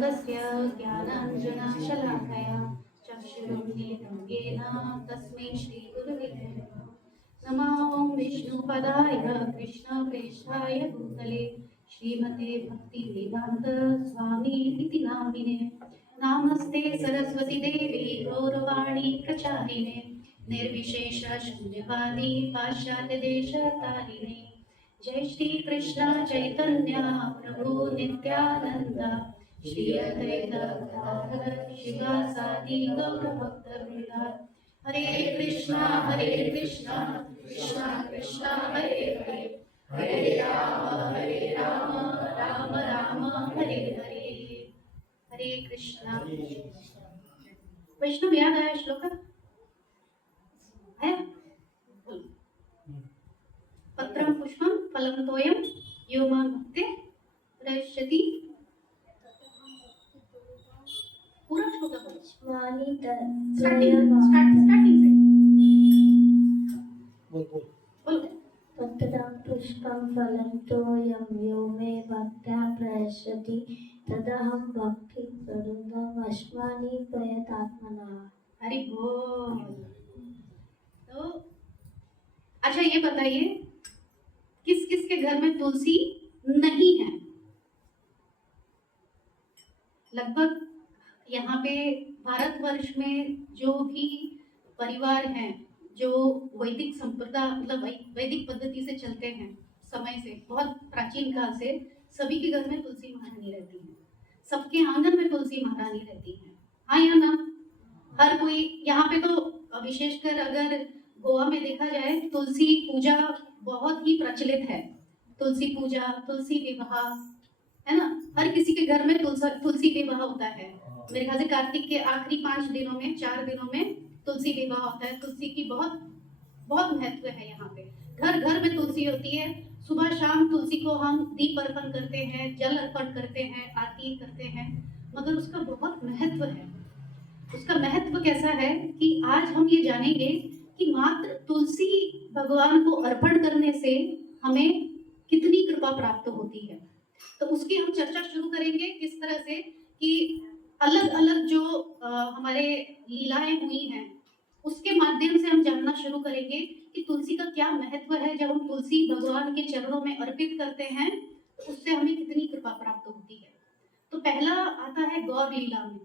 तस्य ज्ञानाञ्जनशलाकया चक्षुरुन्मीलितं येन तस्मै श्रीगुरवे नमः। नमो विष्णुपदाय कृष्णप्रेष्ठाय भूतले श्रीमते भक्तिवेदान्त स्वामी इति नामिने। नामस्ते सरस्वती देवी गौरवाणी प्रचारिणे निर्विशेष शून्यवादी पाश्चात्य देश तारिणे। जय श्री कृष्ण चैतन्य प्रभु नित्यानंद श्री अद्वैत गदाधर शिवासादि गौर भक्तवृंद। हरे कृष्णा कृष्णा कृष्णा हरे हरे हरे राम राम राम हरे हरे। हरे कृष्णा। वैष्णव याद आया श्लोक है? पत्रं पुष्पं फलं तोयं यो मां भक्ते प्रयश्यति। पूरा श्लोक बोलो। स्टार्टिंग से बोलो। पत्रं पुष्पं फलं तोयं यो मे भक्त्या प्रयश्यति तदहं भक्तिप्रदं अस्मानि प्रयतात्मना। हरि बोल। तो अच्छा ये बताइए किस किस के घर में तुलसी नहीं है? लगभग यहाँ पे भारतवर्ष में जो भी परिवार हैं जो वैदिक संप्रदाय मतलब वैदिक पद्धति से चलते हैं, समय से बहुत प्राचीन काल से सभी के घर में तुलसी महारानी रहती है। सबके आंगन में तुलसी महारानी रहती है। हाँ या ना? हर कोई यहाँ पे तो विशेषकर अगर गोवा में देखा जाए तुलसी पूजा बहुत ही प्रचलित है। तुलसी पूजा, तुलसी विवाह, है ना? हर किसी के घर में तुलसी विवाह होता है। मेरे ख्याल से कार्तिक के आखिरी 5 दिनों में 4 दिनों में तुलसी विवाह होता है। तुलसी की बहुत बहुत महत्व है यहाँ पे। घर घर में तुलसी होती है। सुबह शाम तुलसी को हम दीप अर्पण करते हैं, जल अर्पण करते हैं, आरती करते हैं, मगर उसका बहुत महत्व है। उसका महत्व कैसा है कि आज हम ये जानेंगे कि मात्र तुलसी भगवान को अर्पण करने से हमें कितनी कृपा प्राप्त होती है। तो उसकी हम चर्चा शुरू करेंगे किस तरह से कि अलग अलग जो हमारे लीलाएं हुई हैं उसके माध्यम से हम जानना शुरू करेंगे कि तुलसी का क्या महत्व है। जब हम तुलसी भगवान के चरणों में अर्पित करते हैं तो उससे हमें कितनी कृपा प्राप्त होती है। तो पहला आता है गौर लीला में।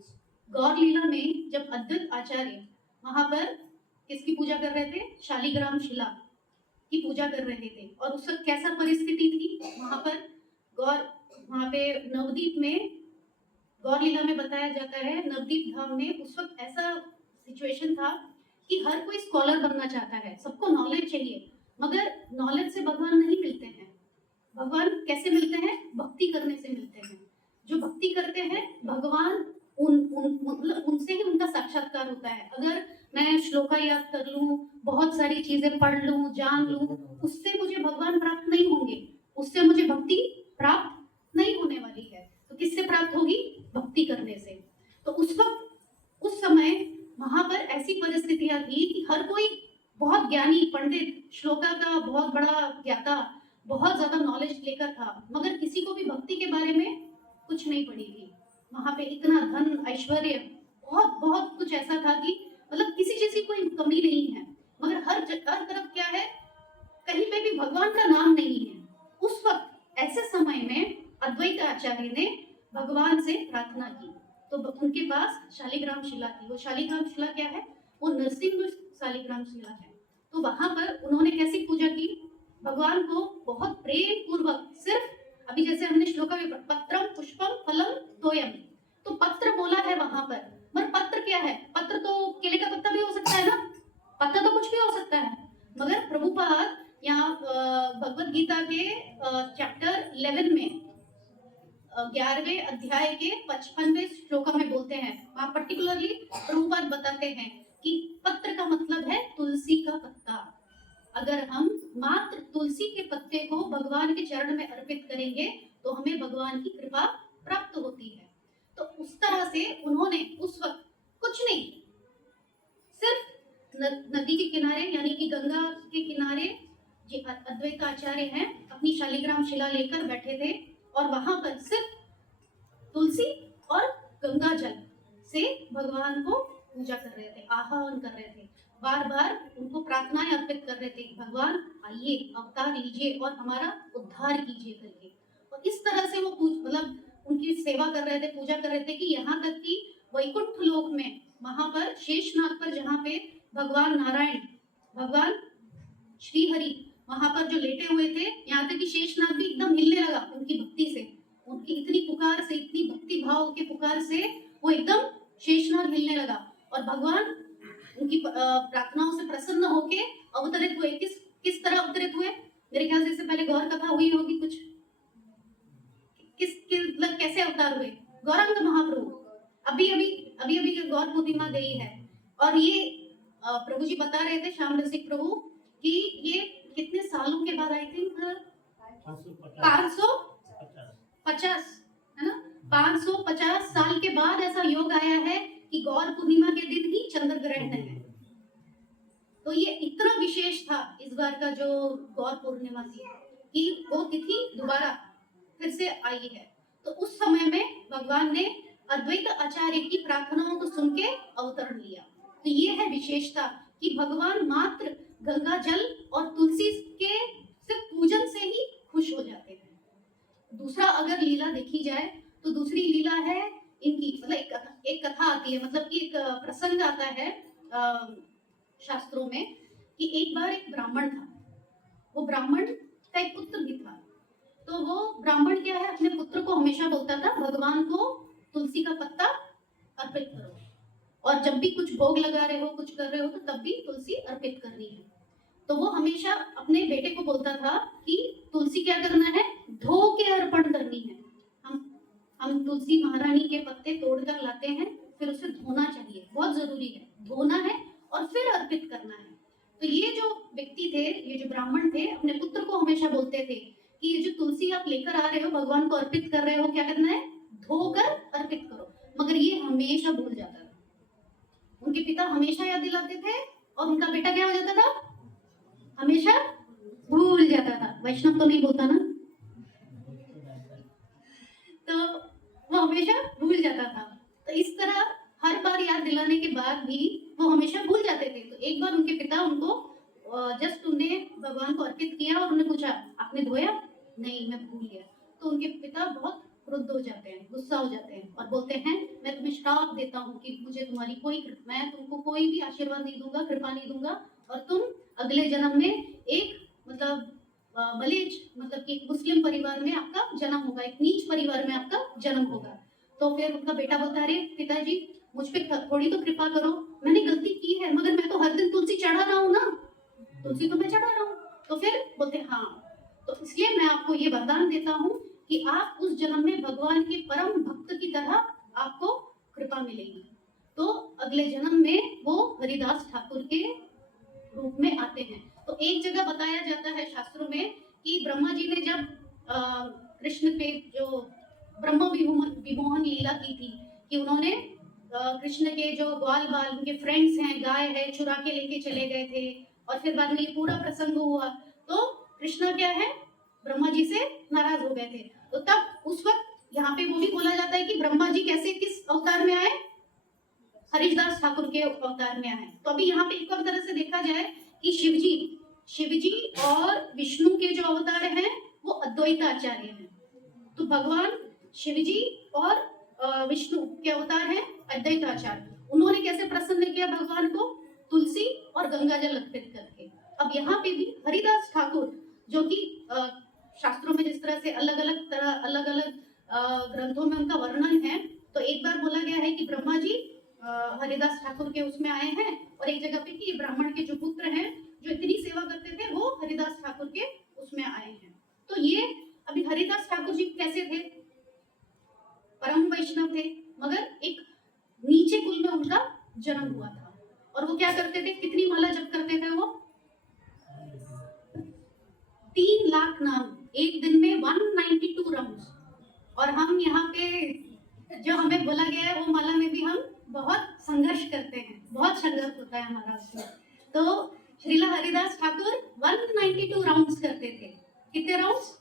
गौर लीला में जब अद्वैत आचार्य वहां पर किसकी पूजा कर रहे थे? शालिग्राम शिला की पूजा कर रहे थे। और उस वक्त कैसा परिस्थिति थी वहां पर? वहां पे नवदीप में गौर लीला में बताया जाता है नवदीप धाम में उस वक्त ऐसा सिचुएशन था कि हर कोई स्कॉलर बनना चाहता है, सबको नॉलेज चाहिए, मगर नॉलेज से भगवान नहीं मिलते हैं। भगवान कैसे मिलते हैं? भक्ति करने से मिलते हैं। जो भक्ति करते हैं भगवान मतलब उनसे ही उनका साक्षात्कार होता है। अगर मैं श्लोका याद कर लूं, बहुत सारी चीजें पढ़ लूं, जान लूं, उससे मुझे भगवान प्राप्त नहीं होंगे, उससे मुझे भक्ति प्राप्त नहीं होने वाली है। तो किससे प्राप्त होगी? भक्ति करने से। तो उस वक्त उस समय वहां पर ऐसी परिस्थितियां थी कि हर कोई बहुत ज्ञानी पंडित, श्लोका का बहुत बड़ा ज्ञाता, बहुत ज्यादा नॉलेज लेकर था, मगर किसी को भी भक्ति के बारे में कुछ नहीं पड़ी थी। वहां पे इतना धन ऐश्वर्य बहुत बहुत कुछ ऐसा था कि मतलब किसी चीज की कोई कमी नहीं है, मगर हर तरफ क्या है? कहीं पे भी भगवान का नाम नहीं है। उस वक्त ऐसे समय में अद्वैत आचार्य ने भगवान से प्रार्थना की। तो उनके पास शालिग्राम शिला थी। वो शालिग्राम शिला क्या है? वो नरसिंह शालिग्राम शिला है। तो वहां पर उन्होंने कैसी पूजा की? भगवान को बहुत प्रेम पूर्वक, सिर्फ अभी जैसे हमने श्लोका में पत्रम पुष्पम फलम तोयम, तो पत्र बोला है वहां पर, मगर पत्र क्या है? पत्र तो केले का पत्ता भी हो सकता है ना, पत्ता तो कुछ भी हो सकता है। मगर प्रभुपाद यहाँ भगवत गीता के चैप्टर 11 में 11वें अध्याय के 55वें श्लोक में बोलते हैं, वहां पर्टिकुलरली प्रभुपाद बताते हैं कि पत्र का मतलब है तुलसी का पत्ता। अगर हम मात्र तुलसी के पत्ते को भगवान के चरण में अर्पित करेंगे तो हमें भगवान की कृपा प्राप्त होती है। तो उस तरह से उन्होंने उस वक्त कुछ नहीं, सिर्फ नदी के किनारे यानी कि गंगा के किनारे जो अद्वैत आचार्य हैं अपनी शालिग्राम शिला लेकर बैठे थे और वहां पर सिर्फ तुलसी और भगवान को पूजा कर रहे थे, आह्वान कर रहे थे, बार बार उनको प्रार्थनाएं अर्पित कर रहे थे कि भगवान आइए, अवतार लीजिए और हमारा उद्धार कीजिए करके। और इस तरह से वो मतलब उनकी सेवा कर रहे थे, पूजा कर रहे थे कि यहाँ तक कि वैकुंठ लोक में, वहां पर शेषनाग पर, जहाँ पे भगवान नारायण, भगवान श्री हरि वहां पर जो लेटे हुए थे, यहाँ तक कि शेषनाग भी एकदम हिलने लगा उनकी भक्ति से, उनकी इतनी पुकार से, इतनी भक्ति भाव के पुकार से वो एकदम शेषनाग हिलने लगा। और भगवान उनकी प्रार्थनाओं से प्रसन्न होके अवतरित हुए। किस तरह अवतरित हुए? मेरे ख्याल से इससे पहले गौर कथा हुई होगी कुछ, मतलब कैसे अवतार हुए? गौरांग महाप्रभु अभी अभी गौर पूर्णिमा गई है, और ये प्रभु जी बता रहे थे, श्याम रसिक प्रभु, कि ये कितने सालों के बाद, आई थिंक 550 है ना, 550 साल के बाद ऐसा योग आया है कि गौर पूर्णिमा के दिन ही चंद्र ग्रहण है। तो ये इतना विशेष था इस बार का जो गौर पूर्णिमा थी, कि वो तिथि दोबारा फिर से आई है। तो उस समय में भगवान ने अद्वैत आचार्य की प्रार्थनाओं को सुन के अवतरण लिया। तो ये है विशेषता कि भगवान मात्र गंगा जल और तुलसी के सिर्फ पूजन से ही खुश हो जाते हैं। दूसरा अगर लीला देखी जाए तो दूसरी लीला है इनकी, मतलब एक कथा आती है, मतलब कि एक प्रसंग आता है शास्त्रों में, कि एक बार एक ब्राह्मण था, वो ब्राह्मण का एक पुत्र भी था। तो वो ब्राह्मण क्या है, अपने पुत्र को हमेशा बोलता था भगवान को तुलसी का पत्ता अर्पित करो, और जब भी कुछ भोग लगा रहे हो, कुछ कर रहे हो, तो तब भी तुलसी अर्पित करनी है। तो वो हमेशा अपने बेटे को बोलता था कि तुलसी क्या करना है, धो के अर्पण करनी है। हम तुलसी महारानी के पत्ते तोड़कर लाते हैं, फिर उसे धोना चाहिए, बहुत जरूरी है, धोना है और फिर अर्पित करना है। तो ये जो व्यक्ति थे, ये जो ब्राह्मण थे, अपने पुत्र को हमेशा बोलते थे कि ये जो तुलसी आप लेकर आ रहे हो, भगवान को अर्पित कर रहे हो, क्या करना है, धोकर अर्पित करो। मगर ये हमेशा भूल जाता था। उनके पिता हमेशा याद दिलाते थे, और उनका बेटा क्या हो जाता था, हमेशा भूल जाता था। वैष्णव तो नहीं बोलता ना, तो वो हमेशा भूल जाता था। तो इस तरह हर बार याद दिलाने के बाद भी वो हमेशा भूल जाते थे। तो एक बार उनके पिता उनको जस्ट उन्हें भगवान को अर्पित किया, और उन्हें पूछा आपने धोया? नहीं, मैं भूल गया। तो उनके पिता बहुत क्रुद्ध हो जाते हैं, गुस्सा हो जाते हैं, और बोलते हैं मैं तुम्हें श्राप देता हूँ कि मुझे तुम्हारी मैं तुमको कोई भी आशीर्वाद नहीं दूंगा, कृपा नहीं दूंगा, और तुम अगले जन्म में एक मतलब मलेच, मतलब कि एक मुस्लिम परिवार में आपका जन्म होगा, एक नीच परिवार में आपका जन्म होगा। तो फिर उनका बेटा बोलता, अरे पिताजी मुझ पे थोड़ी तो कृपा करो, मैंने गलती की है, मगर मैं तो हर दिन तुलसी चढ़ा रहा हूँ ना, तुलसी तो मैं चढ़ा रहा हूँ। तो फिर बोलते हाँ, तो इसलिए मैं आपको ये वरदान देता हूँ कि आप उस जन्म में भगवान के परम भक्त की तरह आपको कृपा मिलेगी। तो अगले जन्म में वो हरिदास ठाकुर के रूप में आते हैं। तो एक जगह बताया जाता है शास्त्रों में कि ब्रह्मा जी ने जब कृष्ण पे जो ब्रह्म विमोहन लीला की थी, कि उन्होंने कृष्ण के जो ग्वाल बाल, उनके फ्रेंड्स हैं, गाय है, चुरा के लेके चले गए थे, और फिर बाद में ये पूरा प्रसंग हुआ, तो कृष्णा क्या है, ब्रह्मा जी से नाराज हो गए थे। तो तब उस वक्त यहाँ पे वो भी बोला जाता है कि ब्रह्मा जी कैसे, किस अवतार में आए, हरिदास ठाकुर के अवतार में आए। तो अभी यहाँ पे एक और तरह से देखा जाए कि शिवजी और विष्णु के जो अवतार हैं वो अद्वैत आचार्य हैं। तो भगवान शिवजी और विष्णु के अवतार हैं अद्वैत आचार्य। उन्होंने कैसे प्रसन्न किया भगवान को, तुलसी और गंगा जल अर्पित करके। अब यहाँ पे भी हरिदास ठाकुर, जो कि शास्त्रों में जिस तरह से अलग अलग ग्रंथों में उनका वर्णन है, तो एक बार बोला गया है कि ब्रह्मा जी हरिदास ठाकुर के उसमें आए हैं, और एक जगह पे कि ये ब्राह्मण के जो पुत्र हैं जो इतनी सेवा करते थे, वो हरिदास ठाकुर के उसमें आए हैं। तो ये अभी हरिदास ठाकुर जी कैसे थे, परम वैष्णव थे, मगर एक नीचे कुल में उनका जन्म हुआ था। और वो क्या करते थे, कितनी माला जप करते थे वो, 3 लाख नाम एक दिन में, 192 राउंड्स। और हम यहाँ पे जो हमें बोला गया है, वो माला में भी हम बहुत संघर्ष करते हैं, बहुत संघर्ष होता है हमारा उसमें। तो श्रीला हरिदास ठाकुर 192 राउंड्स करते थे। कितने राउंड्स,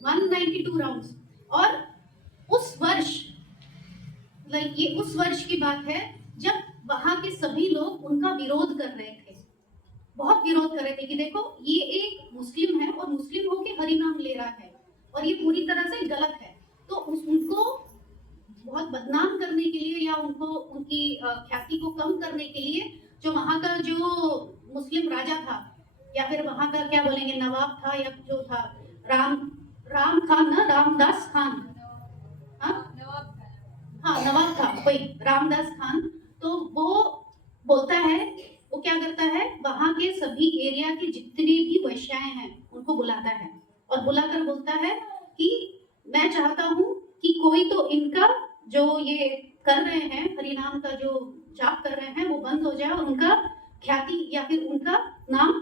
192 राउंड्स। और उस वर्ष, ये उस वर्ष की बात है जब वहां के सभी लोग उनका विरोध कर रहे थे, बहुत विरोध कर रहे थे कि देखो ये एक मुस्लिम है और मुस्लिम होके हरि नाम ले रहा है और ये पूरी तरह से गलत है। तो उनको बहुत बदनाम करने के लिए या उनको उनकी ख्याति को कम करने के लिए जो वहाँ का जो मुस्लिम राजा था या फिर वहाँ का क्या बोलेंगे नवाब था या जो था राम राम खान ना रामदास खान, हाँ हाँ नवाब था वही रामदास खान। तो वो बोलता है, वो क्या करता है वहां के सभी एरिया के जितने भी वैश्याएं हैं उनको बुलाता है और बुलाकर बोलता है कि मैं चाहता हूँ कि कोई तो इनका जो ये कर रहे हैं हरिनाम का जो जाप कर रहे हैं वो बंद हो जाए और उनका ख्याति या फिर उनका नाम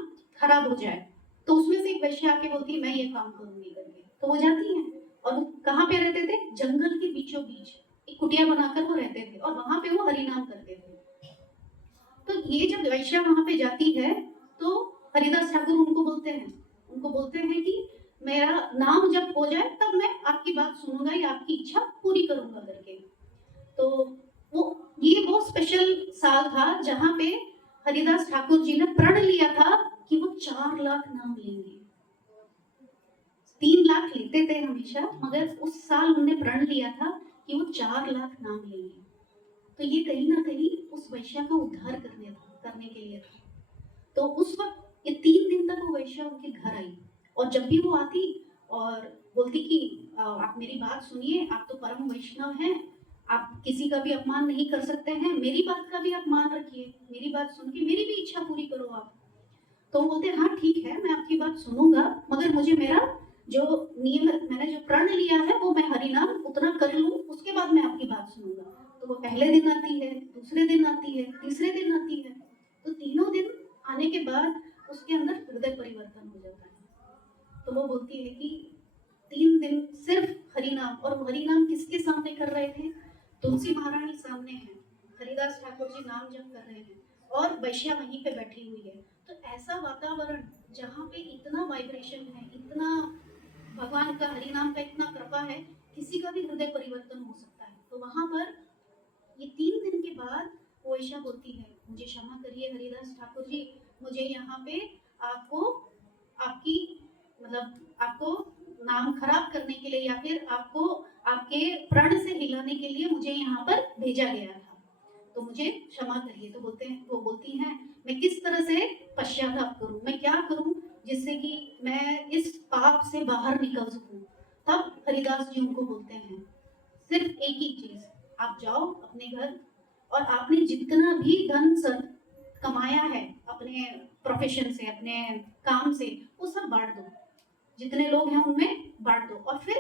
खराब हो जाए। तो उसमें से एक वैश्या आके बोलती है मैं ये काम करूंगी करके, तो वो जाती है और वो कहाँ पे रहते थे, जंगल के बीचों बीच एक कुटिया बनाकर वो रहते थे और वहां पे वो हरिनाम करते थे। तो ये जब वैश्या वहां पे जाती है तो हरिदास ठाकुर उनको बोलते हैं कि मेरा नाम जब हो जाए तब मैं आपकी बात सुनूंगा या आपकी इच्छा पूरी करूंगा करके। तो वो ये वो स्पेशल साल था जहाँ पे हरिदास ठाकुर जी ने प्रण लिया था कि वो 4 लाख नाम लेंगे। 3 लाख लेते थे हमेशा, मगर उस साल उन्होंने प्रण लिया था कि वो 4 लाख नाम लेंगे। तो ये कहीं ना कहीं उस वैश्या का उद्धार करने के लिए था। तो उस वक्त ये 3 दिन तक वो वैश्या उनके घर आई और जब भी वो आती और बोलती कि आप मेरी बात सुनिए, आप तो परम वैष्णव हैं, आप किसी का भी अपमान नहीं कर सकते हैं, मेरी बात का भी अपमान रखिए, मेरी बात सुन के मेरी भी इच्छा पूरी करो आप। तो बोलते हाँ ठीक है मैं आपकी बात सुनूंगा, मगर मुझे मेरा जो नियम मैंने जो प्रण लिया है वो मैं हरिनाम उतना कर लूं, उसके बाद मैं आपकी बात सुनूंगा। तो वो पहले दिन आती है, दूसरे दिन आती है, तीसरे दिन आती है। तो तीनों दिन आने के बाद उसके अंदर हृदय परिवर्तन हो जाता है। तो वो बोलती है कि 3 दिन सिर्फ हरिनाम, और वो हरिनाम किसके सामने कर रहे थे, तुलसी महारानी सामने है, हरिदास ठाकुर जी नाम जप कर रहे हैं और वैश्या वहीं पे बैठी हुई है। तो ऐसा वातावरण जहाँ पे इतना वाइब्रेशन है, इतना भगवान का हरिनाम का इतना कृपा है, किसी का भी हृदय परिवर्तन हो सकता है। तो वहां पर ये 3 दिन के बाद वो ऐशा बोलती है मुझे क्षमा करिए हरिदास ठाकुर जी, मुझे यहाँ पे आपको आपकी मतलब आपको नाम खराब करने के लिए या फिर आपको आपके प्रण से हिलाने के लिए मुझे यहाँ पर भेजा गया था, तो मुझे क्षमा करिए। तो वो बोलती हैं मैं किस तरह से पश्चाताप करूं, मैं क्या करूं जिससे कि मैं इस पाप से बाहर निकल सकूं। तब हरिदास जी उनको बोलते हैं सिर्फ एक ही चीज, आप जाओ अपने घर और आपने जितना भी धन सर कमाया है अपने प्रोफेशन से अपने काम से वो सब बांट दो, जितने लोग हैं उनमें बांट दो और फिर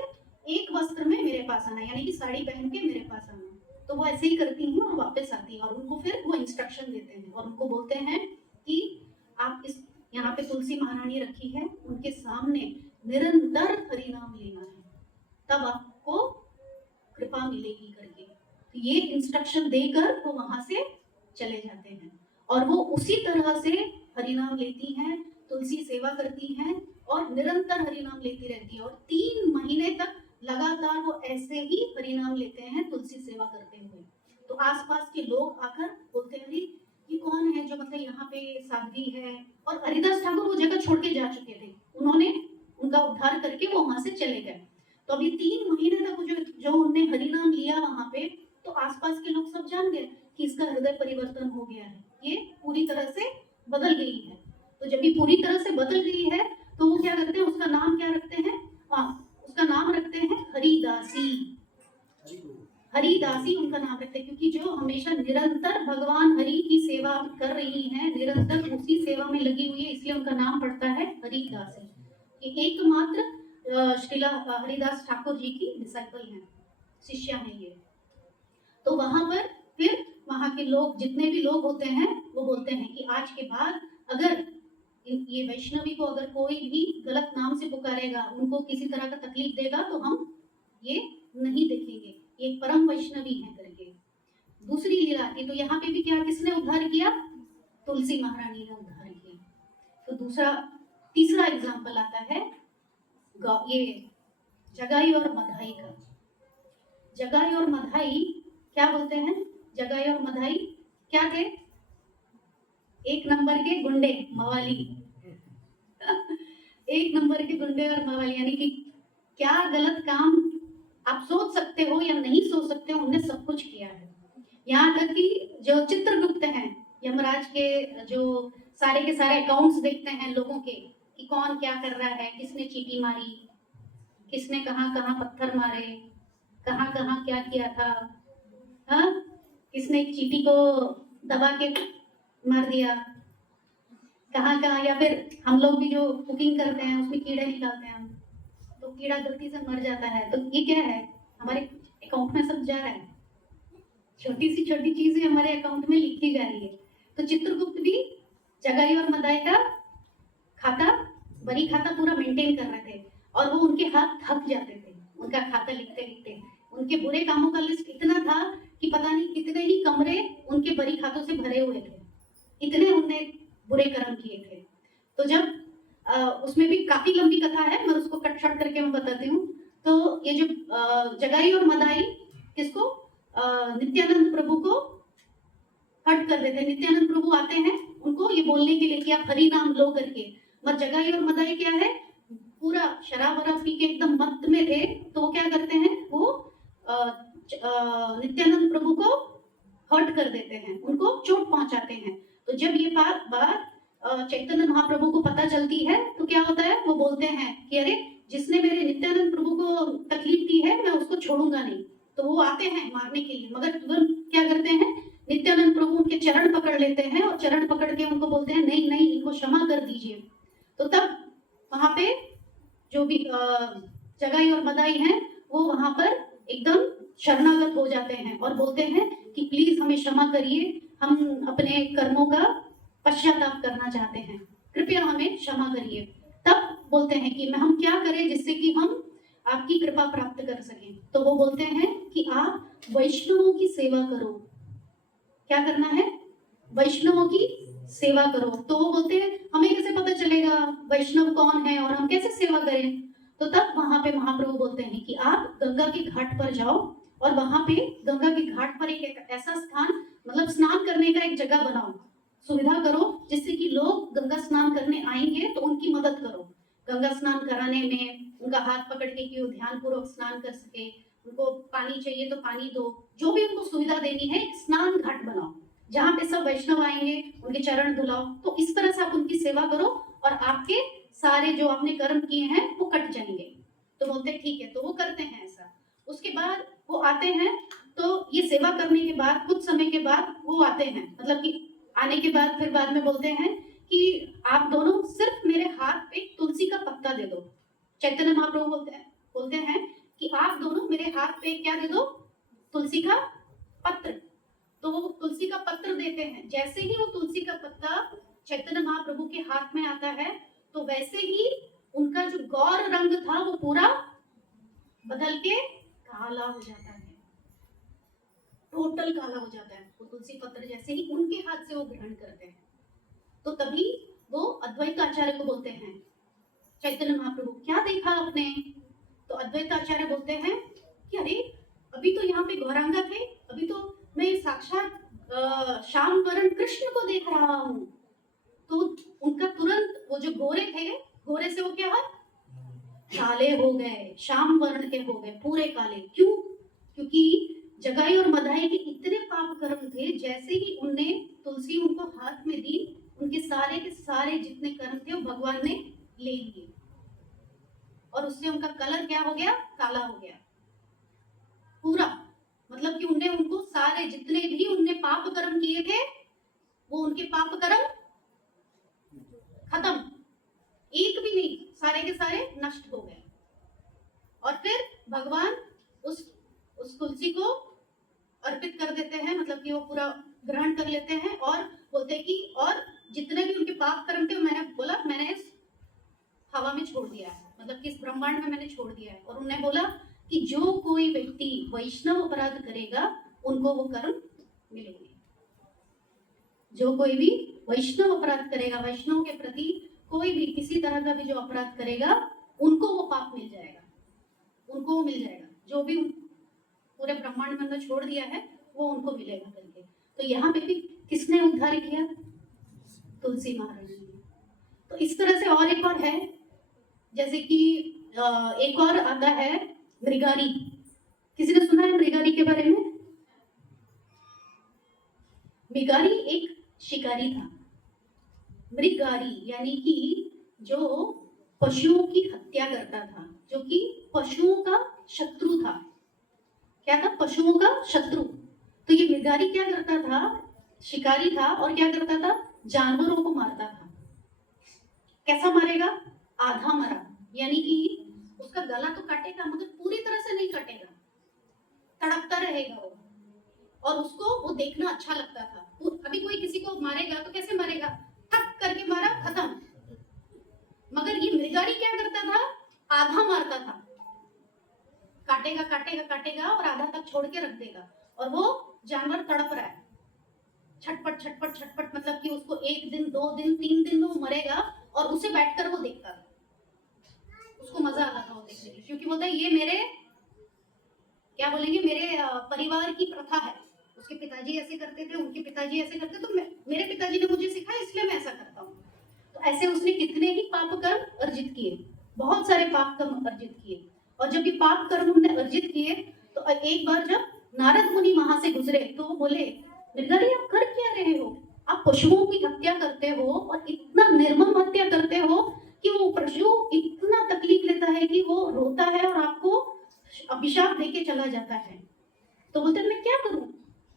एक वस्त्र में मेरे पास आना, यानी कि साड़ी पहन के मेरे पास आना। तो वो ऐसे ही करती हैं और वापस आती हैं और उनको फिर वो इंस्ट्रक्शन देते हैं और उनको बोलते हैं कि आप इस यहाँ पे तुलसी महारानी रखी है उनके सामने निरंतर हरिनाम लेना है, तब आपको कृपा मिलेगी करके। तो ये इंस्ट्रक्शन देकर वो वहां से चले जाते हैं और वो उसी तरह से हरिनाम लेती हैं, तुलसी सेवा करती हैं और निरंतर हरिनाम लेती रहती है और 3 महीने तक लगातार वो ऐसे ही हरिनाम लेते हैं तुलसी सेवा करते हुए। तो आसपास के लोग आकर बोलते हैं अरे ये कौन है जो मतलब यहाँ पे साध्वी है, और हरिदास ठाकुर वो जगह छोड़ के जा चुके थे, उन्होंने उनका उद्धार करके वो वहां से चले गए। तो अभी 3 महीने तक जो उनने हरिनाम लिया वहां पे, तो आसपास के लोग सब जान गए कि इसका हृदय परिवर्तन हो गया है, ये पूरी तरह से बदल गई है। तो जब ये पूरी तरह से बदल गई है तो वो क्या करते हैं, उसका नाम क्या रखते हैं, हाँ उसका नाम रखते हैं हरिदासी। हरिदासी उनका नाम रखते हैं क्योंकि जो हमेशा निरंतर भगवान हरि की सेवा कर रही हैं, निरंतर उसी सेवा में लगी हुई है, इसलिए उनका नाम पड़ता है हरिदासी। ये एकमात्र श्रीला हरिदास ठाकुर जी की डिसाइपल हैं, शिष्या हैं ये। तो वहां पर फिर वहां के लोग जितने भी लोग होते हैं वो बोलते हैं कि आज के बाद अगर ये वैष्णवी को अगर कोई भी गलत नाम से पुकारेगा, उनको किसी तरह का तकलीफ देगा तो हम ये नहीं देखेंगे, ये परम वैष्णवी है करके। दूसरी लीला आती तो यहाँ पे भी क्या किसने उद्धार किया, तुलसी महारानी ने उद्धार किया। तो तीसरा एग्जाम्पल आता है ये जगाई और मधाई का। जगाई और मधाई क्या बोलते हैं, जगाई और मधाई क्या थे? एक नंबर के गुंडे, मवाली। एक नंबर के गुंडे और मवाली, यानी कि क्या गलत काम आप सोच सकते हो या नहीं सोच सकते हो, उनने सब कुछ किया है। यहाँ तक कि जो चित्रगुप्त हैं, यमराज के जो सारे के सारे अकाउंट्स देखते हैं लोगों के, कि कौन क्या कर रहा है, किसने चीटी मारी, किसने कहाँ कहाँ पत्थर मारे, कहाँ कहाँ क्या किया था, हाँ, किसने चीटी को दबा के मार दिया, कहाँ कहाँ, या फिर हम लोग भी जो कुकिंग करते हैं उसमें कीड़े निकालते हैं हम, तो कीड़ा गलती से मर जाता है, तो ये क्या है, हमारे अकाउंट में सब जा रहा है, छोटी सी छोटी चीजें हमारे अकाउंट में लिखी जा रही है। तो चित्रगुप्त भी जगाई और मदाई का खाता, बरी खाता पूरा मेंटेन कर रहे थे, और वो उनके हाथ थक जाते थे उनका खाता लिखते लिखते। उनके बुरे कामों का लिस्ट इतना था कि पता नहीं कितने ही कमरे उनके बरी खातों से भरे हुए थे, इतने उनने बुरे कर्म किए थे। तो जब उसमें भी काफी लंबी कथा है, मैं उसको कट शॉर्ट करके मैं बताती हूँ। तो ये जो जगाई और मदाई किसको, नित्यानंद प्रभु को हट कर देते हैं। नित्यानंद प्रभु आते हैं उनको ये बोलने के लिए कि आप हरि नाम लो करके, मत। जगाई और मदाई क्या है, पूरा शराब वराब पी के एकदम मत में थे, तो वो क्या करते हैं, वो नित्यानंद प्रभु को हर्ट कर देते हैं, उनको चोट पहुंचाते हैं। तो जब ये बात चैतन्य महाप्रभु को पता चलती है, तो क्या होता है, वो बोलते हैं कि अरे, जिसने मेरे नित्यानंद प्रभु को तकलीफ दी है मैं उसको छोड़ूंगा नहीं। तो वो आते हैं मारने के लिए, मगर तुरंत क्या करते हैं, नित्यानंद प्रभु उनके चरण पकड़ लेते हैं और चरण पकड़ के उनको बोलते हैं नहीं नहीं, इनको क्षमा कर दीजिए। तो तब वहां पे जो भी जगाई और मदाई हैं, वो वहां पर एकदम शरणागत हो जाते हैं और बोलते हैं कि प्लीज हमें क्षमा करिए, हम अपने कर्मों का पश्चाताप करना चाहते हैं, कृपया हमें क्षमा करिए। तब बोलते हैं कि हम क्या करें जिससे कि हम आपकी कृपा प्राप्त कर सकें। तो वो बोलते हैं कि आप वैष्णवों की सेवा करो। क्या करना है, वैष्णवों की सेवा करो। तो वो बोलते हैं हमें कैसे पता चलेगा वैष्णव कौन है और हम कैसे सेवा करें। तो तब वहां पे महाप्रभु बोलते हैं कि आप गंगा के घाट पर जाओ, और वहां पे गंगा के घाट पर एक ऐसा स्थान, मतलब स्नान करने का एक जगह बनाओ, सुविधा करो, जिससे कि लोग गंगा स्नान करने आएंगे तो उनकी मदद करो, गंगा स्नान कराने में उनका हाथ पकड़ के कि वो ध्यान पूर्वक स्नान कर सके, उनको पानी चाहिए तो पानी दो, जो भी उनको सुविधा देनी है, एक स्नान घाट बनाओ जहाँ पे सब वैष्णव आएंगे, उनके चरण धुलाओ। तो इस तरह से आप उनकी सेवा करो और आपके सारे जो आपने कर्म किए हैं वो कट जाएंगे। तो बोलते ठीक है, तो वो करते हैं ऐसा। उसके बाद वो आते हैं, तो ये सेवा करने के बाद कुछ समय के बाद वो आते हैं, मतलब कि आने के बाद फिर बाद में बोलते हैं कि आप दोनों सिर्फ मेरे हाथ पे तुलसी का पत्ता दे दो। चैतन्य महाप्रभु बोलते हैं कि आप दोनों मेरे हाथ पे क्या दे दो, तुलसी का पत्र। तो वो तुलसी का पत्र देते हैं। जैसे ही वो तुलसी का पत्ता चैतन्य महाप्रभु के हाथ में आता है, तो वैसे ही उनका जो गौर रंग था वो पूरा बदल के काला हो जाता है, टोटल काला हो जाता है। वो तुलसी पत्र जैसे ही उनके हाथ से वो ग्रहण करते हैं, तो तभी वो अद्वैत आचार्य को बोलते हैं, चैतन्य महाप्रभु क्या देखा आपने। तो अद्वैत आचार्य बोलते हैं कि अरे, अभी तो यहाँ पे गौरांगा थे, अभी तो मैं साक्षात श्याम वरण कृष्ण को देख रहा हूँ। तो उनका तुरंत वो जो गोरे थे, गोरे से वो क्या हुआ, काले हो गए, श्याम वर्ण के हो गए, पूरे काले। क्यों? क्योंकि जगाई और मदाई के इतने पाप कर्म थे, जैसे ही उनने तुलसी उनको हाथ में दी, उनके सारे के सारे जितने कर्म थे वो भगवान ने ले लिए, और उससे उनका कलर क्या हो गया, काला हो गया पूरा। मतलब कि उनने उनको सारे जितने भी उनने पाप कर्म किए थे, वो उनके पाप कर्म खत्म, एक भी नहीं, सारे के सारे नष्ट हो गए। और फिर भगवान उस तुलसी को अर्पित कर देते हैं, मतलब कि वो पूरा ग्रहण कर लेते हैं और बोलते हैं कि और जितने भी उनके पाप कर्म थे, मैंने बोला मैंने इस हवा में छोड़ दिया है, मतलब कि इस ब्रह्मांड में मैंने छोड़ दिया है। और उन्होंने बोला कि जो कोई व्यक्ति वैष्णव अपराध करेगा उनको वो कर्म मिलेंगे। जो कोई भी वैष्णव अपराध करेगा, वैष्णव के प्रति कोई भी किसी तरह का भी जो अपराध करेगा, उनको वो पाप मिल जाएगा, उनको वो मिल जाएगा, जो भी पूरे ब्रह्मांड में छोड़ दिया है वो उनको मिलेगा करके। तो यहाँ पे भी किसने उद्धार किया? तुलसी महारानी ने। तो इस तरह से और एक और है, जैसे कि एक और आता है मृगारी। किसी ने सुना है मृगारी के बारे में? मृगारी एक शिकारी था। मृगारी यानी कि जो पशुओं की हत्या करता था, जो कि पशुओं का शत्रु था। क्या था? पशुओं का शत्रु। तो ये मृगारी क्या करता था? शिकारी था और क्या करता था? जानवरों को मारता था। कैसा मारेगा? आधा मरा, यानी कि उसका गला तो काटेगा मगर पूरी तरह से नहीं काटेगा, तड़पता रहेगा वो, और उसको वो देखना अच्छा लगता था। अभी कोई किसी को मारेगा तो कैसे मारेगा? ठक करके मारा, खत्म। मगर ये मृगारी क्या करता था? आधा मारता था, काटेगा काटेगा काटेगा और आधा तक छोड़ के रख देगा, और वो जानवर तड़प रहा है, छटपट छटपट छटपट, मतलब कि उसको 1 दिन 2 दिन 3 दिन में वो मरेगा और उसे बैठकर वो देखता था। उसको मजा आता था वो देखने की, क्योंकि बोलता है ये मेरे, क्या बोलेंगे, मेरे परिवार की प्रथा है। उसके पिताजी ऐसे करते थे, उनके पिताजी ऐसे करते, तो मेरे पिताजी ने मुझे सिखाया इसलिए मैं ऐसा करता हूँ। तो ऐसे उसने कितने ही पाप कर्म अर्जित किए, बहुत सारे पाप कर्म अर्जित किए। और जब ये पाप कर्म उन्होंने अर्जित किए तो एक बार जब नारद मुनि वहां से गुजरे तो वो बोले, मृगारी आप कर क्या रहे हो? आप पशुओं की हत्या करते हो और इतना निर्मम हत्या करते हो कि वो पशु इतना तकलीफ लेता है कि वो रोता है और आपको अभिशाप देके चला जाता है। तो बोलते मैं क्या करूं?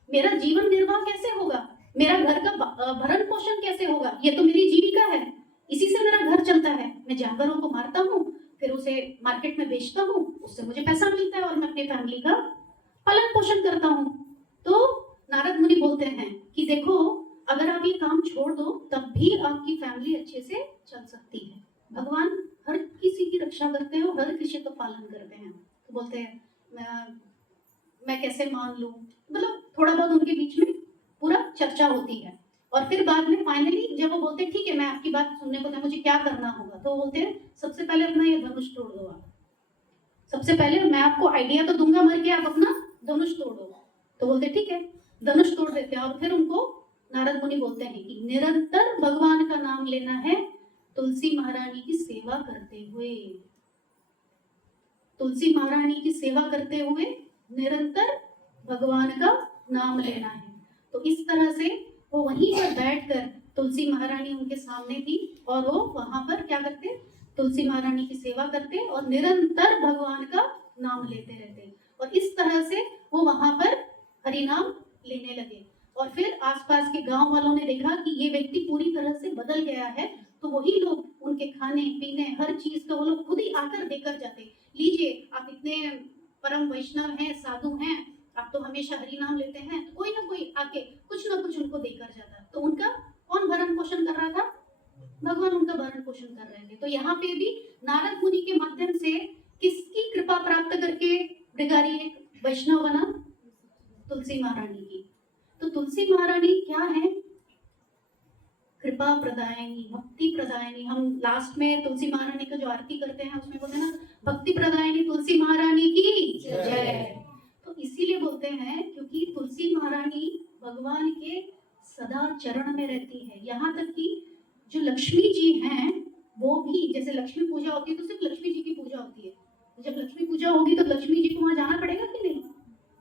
मेरा जीवन निर्वाह कैसे होगा? मेरा घर का भरण पोषण कैसे होगा? ये तो मेरी जीविका है, इसी से मेरा घर चलता है। मैं जानवरों को मारता हूँ, फिर उसे मार्केट में बेचता हूँ, उससे मुझे पैसा मिलता है और मैं अपनी फैमिली का पालन पोषण करता हूँ। तो नारद मुनि बोलते हैं कि देखो, अगर आप ये काम छोड़ दो तब भी आपकी फैमिली अच्छे से चल सकती है। भगवान हर किसी की रक्षा करते हैं और हर किसी का पालन करते हैं। तो बोलते हैं मैं कैसे मान लूं, मतलब थोड़ा बहुत उनके बीच में पूरा चर्चा होती है। और फिर बाद में फाइनली जब वो बोलते हैं ठीक है मैं आपकी बात सुनने को था, मुझे क्या करना होगा, तो वो बोलते हैं सबसे पहले अपना ये धनुष तोड़ दो आप। सबसे पहले मैं आपको आइडिया तो दूंगा मर के, आप अपना धनुष तोड़ दो। तो बोलते ठीक है, धनुष तोड़ देते हैं। और फिर उनको नारद मुनि बोलते हैं कि निरंतर भगवान का नाम लेना है तुलसी महारानी की सेवा करते हुए। तुलसी महारानी की सेवा करते हुए निरंतर भगवान का नाम लेना है। तो इस तरह से वो वहीं पर बैठकर, तुलसी महारानी उनके सामने थी और वो वहां पर क्या करते? तुलसी महारानी की सेवा करते और निरंतर भगवान का नाम लेते रहते। और इस तरह से वो वहां पर हरि नाम लेने लगे। और फिर आसपास के गांव वालों ने देखा कि ये व्यक्ति पूरी तरह से बदल गया है, तो वही लोग उनके खाने पीने हर चीज का वो लोग खुद ही आकर देकर जाते। लीजिए, आप इतने परम वैष्णव हैं, साधु हैं, आप तो हमेशा हरि नाम लेते हैं, तो कोई ना कोई आके कुछ ना कुछ उनको देकर जाता। तो उनका कौन भरण पोषण कर रहा था? भगवान उनका भरण पोषण कर रहे थे। तो यहाँ पे भी नारद मुनि के माध्यम से किसकी कृपा प्राप्त करके मृगारी एक वैष्णव बना? तुलसी महारानी की। तो तुलसी महारानी क्या है? कृपा प्रदायनी, भक्ति प्रदायनी। हम लास्ट में तुलसी महारानी का जो आरती करते हैं उसमें बोलते हैं ना, भक्ति प्रदायनी तुलसी महारानी की जय। तो इसीलिए बोलते हैं क्योंकि तुलसी महारानी भगवान के सदा चरण में रहती है। यहाँ तक कि जो लक्ष्मी जी हैं वो भी, जैसे लक्ष्मी पूजा होती है तो सिर्फ लक्ष्मी जी की पूजा होती है, जब लक्ष्मी पूजा होगी तो लक्ष्मी जी को वहां जाना पड़ेगा कि नहीं?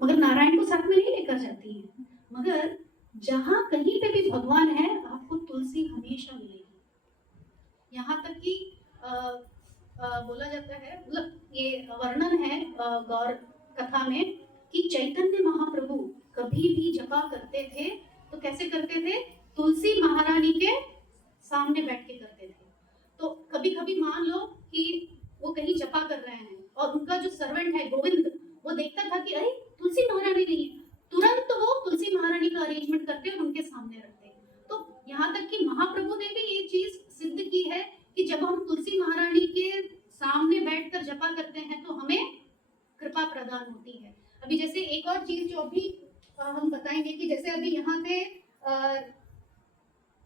मगर नारायण को साथ में नहीं लेकर जाती है। मगर जहां कहीं पे भी भगवान है आपको तुलसी हमेशा मिलेगी। यहाँ तक कि बोला जाता है, मतलब ये वर्णन है गौर कथा में कि चैतन्य महाप्रभु कभी भी जपा करते थे तो कैसे करते थे? तुलसी महारानी के सामने बैठ के करते थे। तो कभी कभी मान लो कि वो कहीं जपा कर रहे हैं और उनका जो सर्वेंट है गोविंद, वो देखता था कि अरे तुलसी महारानी नहीं है, तुरंत वो तुलसी महारानी का अरेंजमेंट करते और उनके सामने रखते। तो यहाँ तक कि महाप्रभु ने भी ये चीज सिद्ध की है कि जब हम तुलसी महारानी के सामने बैठकर जपा करते हैं तो हमें कृपा प्रदान होती है। अभी जैसे एक और चीज जो अभी हम बताएंगे कि जैसे अभी यहाँ पे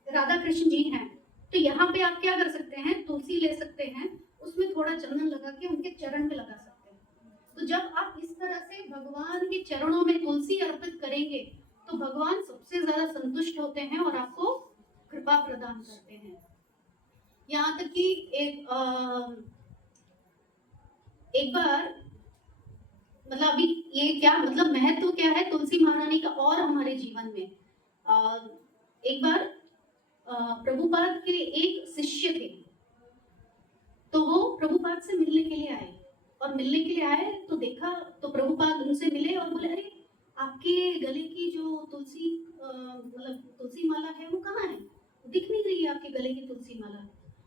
राधा कृष्ण जी हैं, तो यहाँ पे आप क्या कर सकते हैं? तुलसी ले सकते हैं, उसमें थोड़ा चंदन लगा के उनके चरण पे लगा सकते हैं। तो जब आप इस तरह से भगवान के चरणों में तुलसी अर्पित करेंगे तो भगवान सबसे ज्यादा संतुष्ट होते हैं और आपको कृपा प्रदान करते हैं। यहाँ तक कि एक बार मतलब अभी ये क्या मतलब महत्व क्या है तुलसी महारानी का और हमारे जीवन में। एक बार प्रभुपाद के एक शिष्य थे, तो वो प्रभुपाद से मिलने के लिए आए, और मिलने के लिए आए तो देखा तो प्रभुपाद उनसे मिले और बोले, अरे आपके गले की जो तुलसी मतलब तुलसी माला है वो कहाँ है, दिख नहीं रही है आपके गले की तुलसी माला।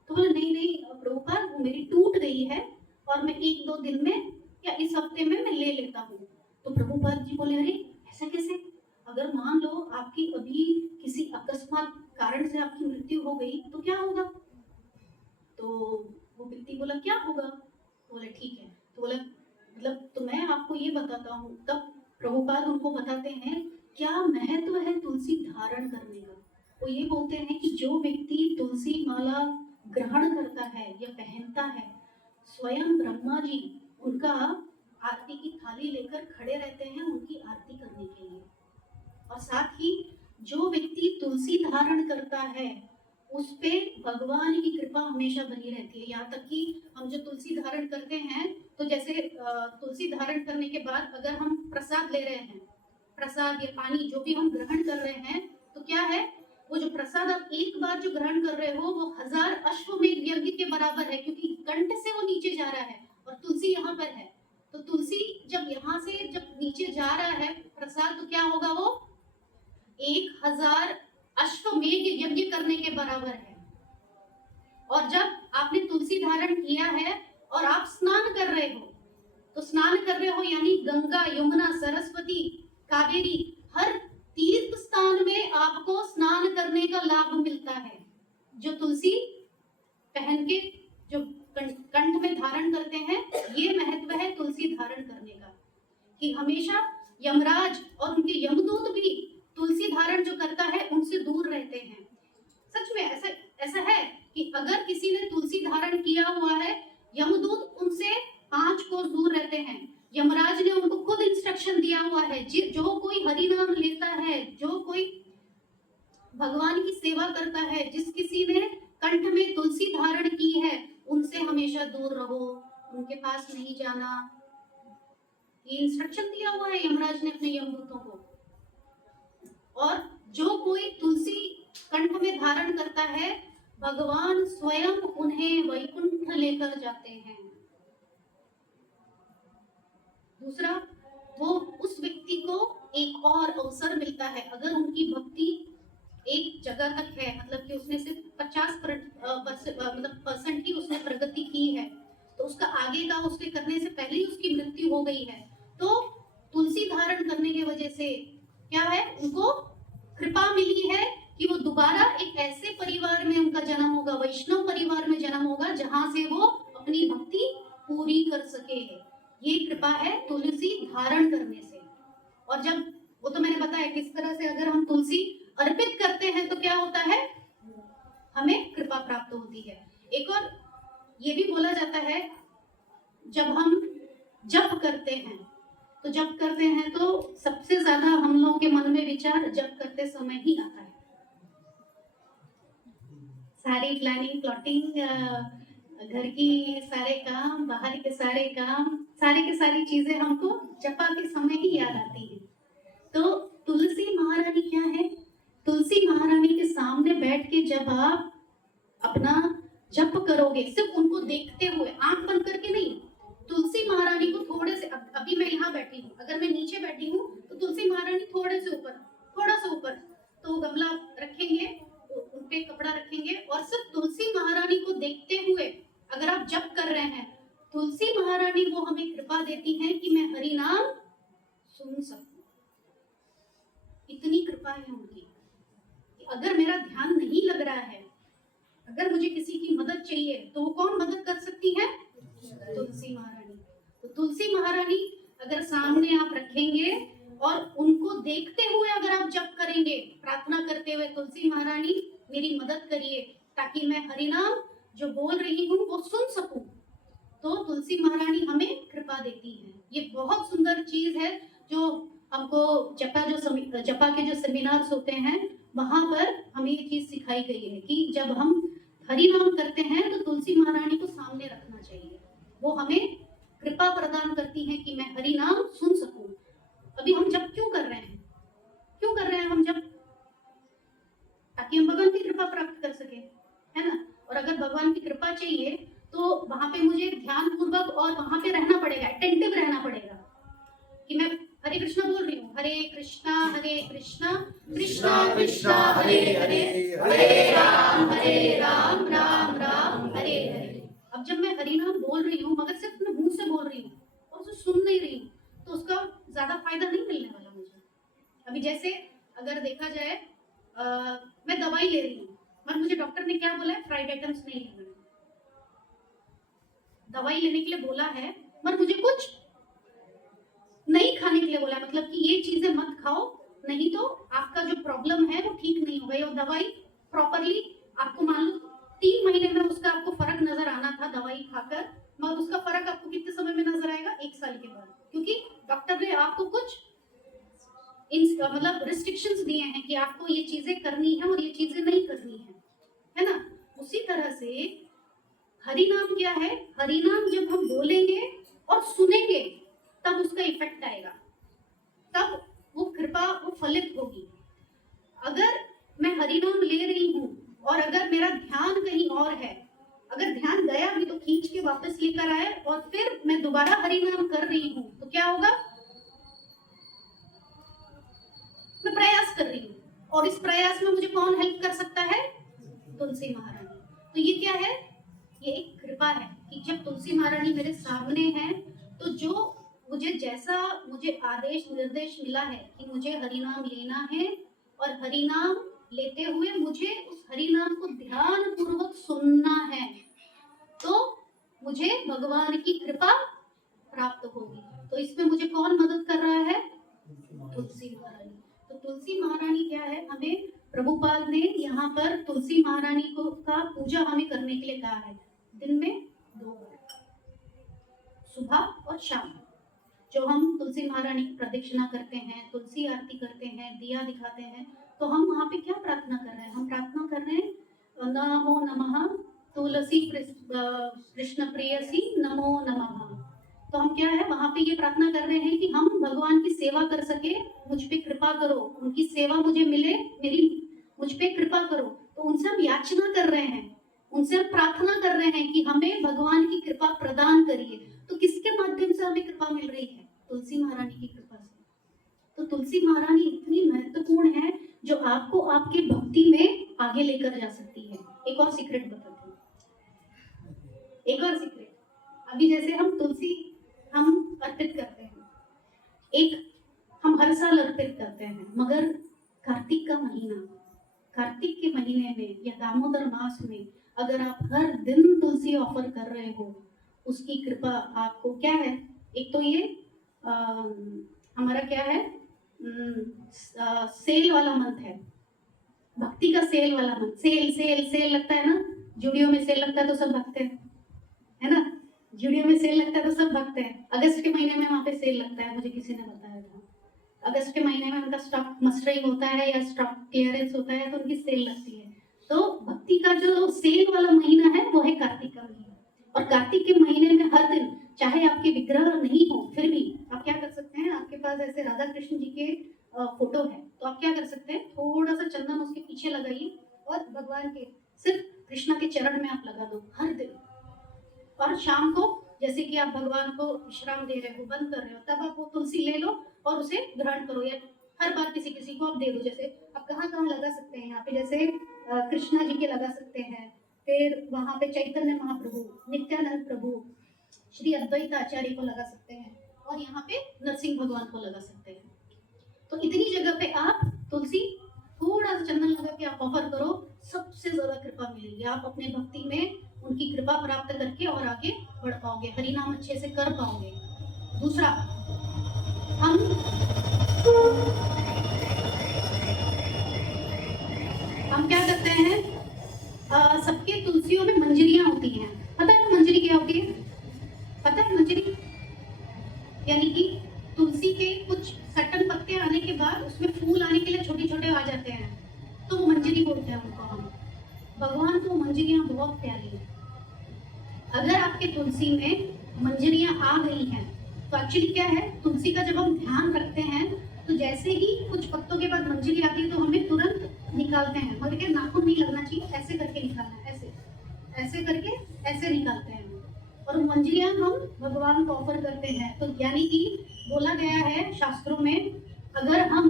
तो बोले नहीं नहीं प्रभुपाद वो मेरी टूट गई है और मैं 1-2 दिन में या इस हफ्ते में मैं ले लेता हूँ। तो प्रभुपाद जी बोले, अरे ऐसा कैसे, अगर मान लो आपकी अभी किसी अकस्मात कारण से आपकी मृत्यु हो गई तो क्या होगा। तो वो व्यक्ति बोला क्या होगा, तो बोले ठीक है। तो बोला मतलब तो मैं आपको ये बताता हूँ। तब प्रभुपाद उनको बताते हैं क्या महत्व है तुलसी धारण करने का। वो ये बोलते हैं कि जो व्यक्ति तुलसी माला ग्रहण करता है या पहनता है, स्वयं ब्रह्मा जी उनका आरती की थाली लेकर खड़े रहते हैं उनकी आरती करने के लिए। और साथ ही जो व्यक्ति तुलसी धारण करता है उस पे भगवान की कृपा हमेशा बनी रहती है। यहाँ तक कि हम जो तुलसी धारण करते हैं, तो जैसे तुलसी धारण करने के बाद अगर हम प्रसाद ले रहे हैं, प्रसाद या पानी जो भी हम ग्रहण कर रहे हैं, तो क्या है वो जो प्रसाद आप एक बार जो ग्रहण कर रहे हो वो 1000 अश्वमेध यज्ञ के बराबर है, क्योंकि कंठ से वो नीचे जा रहा है और तुलसी यहाँ पर है। तो तुलसी जब यहाँ से जब नीचे जा रहा है प्रसाद, तो क्या होगा वो 1000 अश्वमेध यज्ञ करने के बराबर है। और जब आपने तुलसी धारण किया है और आप स्नान कर रहे हो, तो स्नान कर रहे हो यानी गंगा यमुना सरस्वती कावेरी हर तीर्थ स्थान में आपको स्नान करने का लाभ मिलता है। जो तुलसी पहन के जो कंठ में धारण करते हैं, ये महत्व है तुलसी धारण करने का, कि हमेशा यमराज और उनके यमदूत भी तुलसी धारण जो करता है उनसे दूर रहते हैं। सच में ऐसा है कि अगर किसी ने तुलसी धारण किया हुआ है, यमदूत उनसे 5 कोस दूर रहते हैं। यमराज ने उनको खुद इंस्ट्रक्शन दिया हुआ है, जो कोई हरि नाम लेता है, जो कोई भगवान की सेवा करता है, जिस किसी ने कंठ में तुलसी धारण की है, उनसे हमेशा दूर रहो, उनके पास नहीं जाना। ये इंस्ट्रक्शन दिया हुआ है यमराज ने अपने यमदूतों को। और जो कोई तुलसी कंठ में धारण करता है, भगवान स्वयं उन्हें वैकुंठ लेकर जाते हैं। दूसरा, वो उस व्यक्ति को एक और अवसर मिलता है, अगर उनकी भक्ति एक जगह तक है, मतलब कि उसने सिर्फ 50% ही उसने प्रगति की है, तो उसका आगे का उसके करने से पहले ही उसकी मृत्यु हो गई है, तो तुलसी धारण करने की वजह से क्या है, उनको कृपा मिली है कि वो दोबारा एक ऐसे परिवार में उनका जन्म होगा, वैष्णव परिवार में जन्म होगा, जहां से वो अपनी भक्ति पूरी कर सके। ये कृपा है तुलसी धारण करने से। और जब वो तो मैंने बताया किस तरह से अगर हम तुलसी अर्पित करते हैं तो क्या होता है, हमें कृपा प्राप्त होती है। एक और ये भी बोला जाता है, जब हम जप करते हैं तो सबसे ज्यादा हम लोगों के मन में विचार जप करते समय ही आता है। सारी प्लानिंग प्लॉटिंग, घर की सारे काम, बाहर के सारे काम, सारे के सारी चीजें हमको जपा के समय ही याद आती है। तो तुलसी महारानी क्या है, तुलसी महारानी के सामने बैठ के जब आप अपना जप करोगे, सिर्फ उनको देखते हुए, आंख बंद करके नहीं, तुलसी महारानी को थोड़े से, अभी मैं यहाँ बैठी हूँ, अगर मैं नीचे बैठी हूँ तो तुलसी महारानी थोड़े से ऊपर, थोड़ा सा ऊपर, तो गमला रखेंगे, उन पे कपड़ा रखेंगे और सिर्फ तुलसी महारानी को देखते हुए अगर आप जप कर रहे हैं, तुलसी महारानी वो हमें कृपा देती हैं कि मैं हरि नाम सुन सकूं। इतनी कृपा है उनकी कि अगर मेरा ध्यान नहीं लग रहा है, अगर मुझे किसी की मदद चाहिए, तो वो कौन मदद कर सकती है, तुलसी महारानी। तो तुलसी महारानी अगर सामने आप रखेंगे और उनको देखते हुए अगर आप जप करेंगे, प्रार्थना करते हुए, तुलसी महारानी मेरी मदद करिए ताकि मैं हरि नाम जो बोल रही हूँ वो सुन सकूं, तो तुलसी महारानी हमें कृपा देती है। ये बहुत सुंदर चीज है जो हमको जपा के जो सेमिनार्स होते हैं वहां पर हमें ये चीज सिखाई गई है कि जब हम हरि नाम करते हैं तो तुलसी महारानी को सामने रखना चाहिए। वो हमें कृपा प्रदान करती हैं कि मैं हरि नाम सुन सकूं। अभी हम जब क्यों कर रहे हैं, क्यों कर रहे हैं हम जब? ताकि हम भगवान की कृपा प्राप्त कर सके, है ना। और अगर भगवान की कृपा चाहिए तो वहां पे मुझे ध्यान पूर्वक और वहां पे रहना पड़ेगा, अटेंटिव रहना पड़ेगा कि मैं हरे कृष्णा बोल रही हूँ, हरे कृष्णा कृष्णा कृष्णा हरे हरे, हरे राम राम राम हरे हरे। अब जब मैं हरि नाम बोल रही हूँ मगर सिर्फ मैं मुंह से बोल रही हूँ और उसे सुन नहीं रही हूँ, तो उसका ज्यादा फायदा नहीं मिलने वाला मुझे। अभी जैसे अगर देखा जाए मैं दवाई ले रही हूँ और मुझे डॉक्टर ने क्या बोला है, फ्राइड आइटम्स नहीं लेना है। दवाई लेने के लिए बोला है पर मुझे कुछ नहीं खाने के लिए बोला, मतलब कि ये चीजें मत खाओ नहीं तो आपका जो प्रॉब्लम है वो ठीक नहीं होगा। और दवाई प्रॉपरली आपको मान लो 3 महीने में उसका आपको फर्क नजर आना था दवाई खाकर, मगर उसका फर्क आपको कितने समय में नजर आएगा? 1 साल के बाद, क्योंकि डॉक्टर ने आपको कुछ मतलब रिस्ट्रिक्शंस दिए हैं कि आपको ये चीजें करनी है और ये चीजें नहीं करनी है ना। उसी तरह से हरि नाम क्या है, हरि नाम जब हम बोलेंगे और सुनेंगे तब उसका इफेक्ट आएगा, तब वो कृपा वो फलित होगी। अगर मैं हरि नाम ले रही हूँ और अगर मेरा ध्यान कहीं और है, अगर ध्यान गया भी तो खींच के वापस लेकर आए और फिर मैं दोबारा हरि नाम कर रही हूँ तो क्या होगा? मैं प्रयास कर रही हूँ और इस प्रयास में मुझे कौन हेल्प कर सकता है? तुलसी महारानी। तो ये क्या है? ये एक कृपा है कि जब तुलसी महारानी मेरे सामने है तो जो मुझे जैसा मुझे आदेश निर्देश मिला है कि मुझे हरि नाम लेना है और हरि नाम लेते हुए मुझे उस हरि नाम को ध्यान पूर्वक सुनना है, तो मुझे भगवान की कृपा प्राप्त होगी। तो इसमें मुझे कौन मदद कर रहा है? तुलसी महारानी। तो तुलसी महारानी क्या है, हमें प्रभुपाद ने यहाँ पर तुलसी महारानी को का पूजा हमें करने के लिए कहा है। दिन में 2 बार, सुबह और शाम, जो हम तुलसी महारानी की प्रदक्षिणा करते हैं, तुलसी आरती करते हैं, दिया दिखाते हैं, तो हम वहाँ पे क्या प्रार्थना कर रहे हैं? हम प्रार्थना कर रहे हैं नमो नमः तुलसी कृष्ण प्रेयसी नमो नमः। तो हम क्या है वहाँ पे ये प्रार्थना कर रहे हैं कि हम भगवान की सेवा कर सके, मुझ पे कृपा करो, उनकी सेवा मुझे मिले, मेरी मुझ पे कृपा करो। तो उनसे हम याचना कर रहे हैं, उनसे हम प्रार्थना कर रहे हैं कि हमें भगवान की कृपा प्रदान करिए। तो किसके माध्यम से हमें कृपा मिल रही है? तुलसी महारानी की कृपा से। तो तुलसी महारानी इतनी महत्वपूर्ण है जो आपको आपकी भक्ति में आगे लेकर जा सकती है। एक और सीक्रेट बताती हूँ, एक और सीक्रेट। अभी जैसे हम तुलसी हम अर्पित करते हैं, एक हम हर साल अर्पित करते हैं, मगर कार्तिक का महीना, कार्तिक के महीने में या दामोदर मास में अगर आप हर दिन तुलसी ऑफर कर रहे हो, उसकी कृपा आपको क्या है? एक तो ये हमारा क्या है, सेल वाला मंथ है, भक्ति का सेल वाला मंथ। सेल सेल सेल लगता है ना, जुड़ियों में सेल लगता है तो सब भगते हैं, है ना। जुड़ियों में सेल लगता है तो सब भगते हैं। अगस्त के महीने में वहाँ पे सेल लगता है, मुझे किसी ने बताया था। अगस्त के महीने में उनका स्टॉक मस्टरिंग होता है या स्टॉक क्लियरेंस होता है तो उनकी सेल लगती है। तो भक्ति का जो सेल वाला महीना है वो है कार्तिक का महीना। और कार्तिक के महीने में हर दिन, चाहे आपके विग्रह नहीं हो फिर भी आप क्या कर सकते हैं, आपके पास ऐसे राधा कृष्ण जी के फोटो है तो आप क्या कर सकते हैं, थोड़ा सा चंदन उसके पीछे लगाइए और भगवान के सिर्फ कृष्णा के चरण में आप लगा दो हर दिन। और शाम को जैसे कि आप भगवान को विश्राम दे रहे हो, बंद कर रहे हो, तब आप वो तुलसी ले लो और उसे ग्रहण करो, या हर बार किसी किसी को आप दे दो। जैसे आप कहाँ कहाँ लगा सकते हैं, यहाँ पे जैसे कृष्णा जी के लगा सकते हैं, फिर वहाँ पे चैतन्य महाप्रभु, नित्यानंद प्रभु, श्री अद्वैत आचार्य को लगा सकते हैं, और यहाँ पे नरसिंह भगवान को लगा सकते हैं। तो इतनी जगह पे आप तुलसी थोड़ा सा चंदन लगा के आप ऑफर करो, सबसे ज्यादा कृपा मिलेगी। आप अपने भक्ति में उनकी कृपा प्राप्त करके और आगे बढ़ पाओगे, हरि नाम अच्छे से कर पाओगे। दूसरा, हम क्या करते हैं, सबके तुलसियों में मंजरियां होती हैं। पता है मंजरी क्या होती है? पता है मंजरी यानी कि तुलसी के कुछ सर्टन पत्ते छोटे आ जाते हैं, तो वो मंजरी बोलते हैं उनको हम। भगवान को मंजरियाँ बहुत प्यारी हैं। अगर आपके तुलसी में मंजरियाँ आ गई हैं, तो एक्चुअली क्या है, तुलसी का जब हम ध्यान रखते हैं, तो जैसे ही कुछ पत्तों के बाद मंजरी आती है तो हमें तुरंत निकालते हैं, मगर क्या नाखून नहीं लगना चाहिए, ऐसे करके निकालना है, ऐसे ऐसे करके ऐसे निकालते हैं और मंजरियाँ हम भगवान को ऑफर करते हैं। तो यानी कि बोला गया है शास्त्रों में, अगर हम